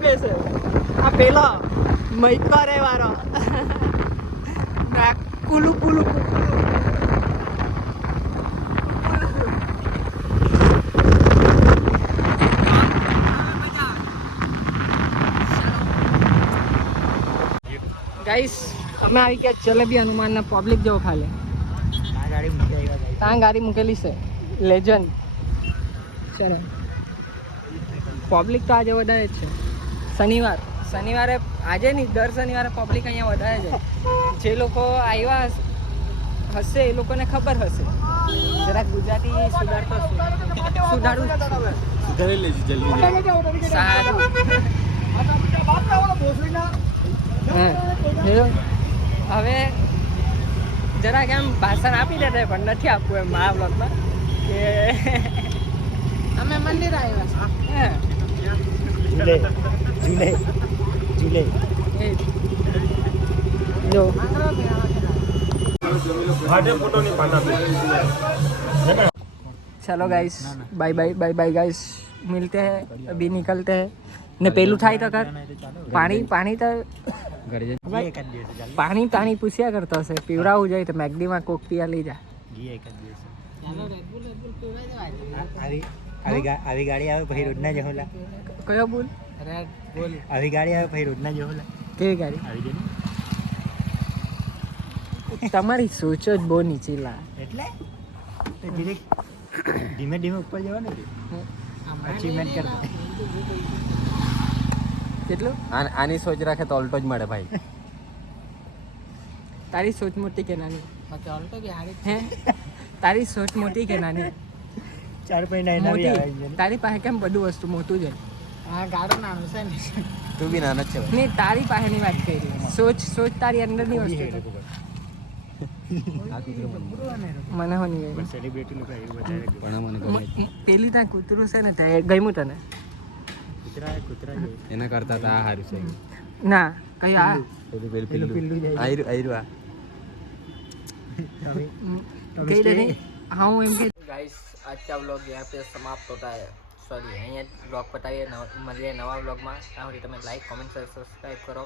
બેસે આ પેલો મૈત્વારે વાળો કુલુ કુલુ ગાઈસ અમે આવી ગયા જલેબી હનુમાનના પબ્લિક જેવો ખાલે ત્યાં ગાડી મૂકેલી છે લેજન્ડ ચલો પબ્લિક તો આજે વધારે જ છે શનિવારે આજે નહીં દર શનિવારે પબ્લિક અહીંયા વધારે છે જે લોકો આવ્યા હશે એ લોકોને ખબર હશે જરાક ગુજરાતી સુધારી લેજે જલ્દી સારું હવે જરાક એમ ભાષણ આપી દેતા પણ નથી આપવું એમ મારા બ્લોગમાં કે અમે મંદિર આવ્યા જો चलो guys bye bye bye bye guys मिलते हैं अभी निकलते हैं ने पेलू થાય તો કર પાણી તો પાણી પૂછ્યા કરતો હશે પીવડાવું જાય તો મેગડીમાં કોક પિયા લઈ જા આવી ગાડી આવે પછી રોજના જ હોલા કયો બોલ આવી ગાડી આવે પછી રોજના જ હોલા કેવી ગાડી આવી ગઈ તમારી સોચ જ બહુ નીચીલા એટલે ધીમે ધીમે ઉપર જવાનું અચીવમેન્ટ કરતા કેટલું આની સોચ રાખે તો ઓલ્ટો જ મળે ભાઈ તારી સોચ મોટી કે નાની હે તારી સોચ મોટી કે નાની 4.9 તારી પાસે કેમ બધું વસ્તુ મોટું છે ગાડો નાનો છે ને તું બી નાનો જ છે ભાઈ નહીં તારી પાસેની વાત કરી સોચ તારી અંદરની વસ્તુ મને હો નહીં સેલિબ્રિટી લોકો એવું વધારે પણ મને ગમે પેલી ત્યાં કૂતરું છે ને ત્યાં ગમ્યું તને કૂતરા એના કરતા તો આ સારું છે ના કઈ આ પેલું આયરું આ कही दे हाँ वो एम गाइस आज का व्लॉग यहाँ पे समाप्त होता है सॉरी અહીંયા બ્લોગ પતાવીએ મળીએ નવા વ્લોગમાં ત્યાં સુધી તમે લાઈક કોમેન્ટ સબસ્ક્રાઈબ કરો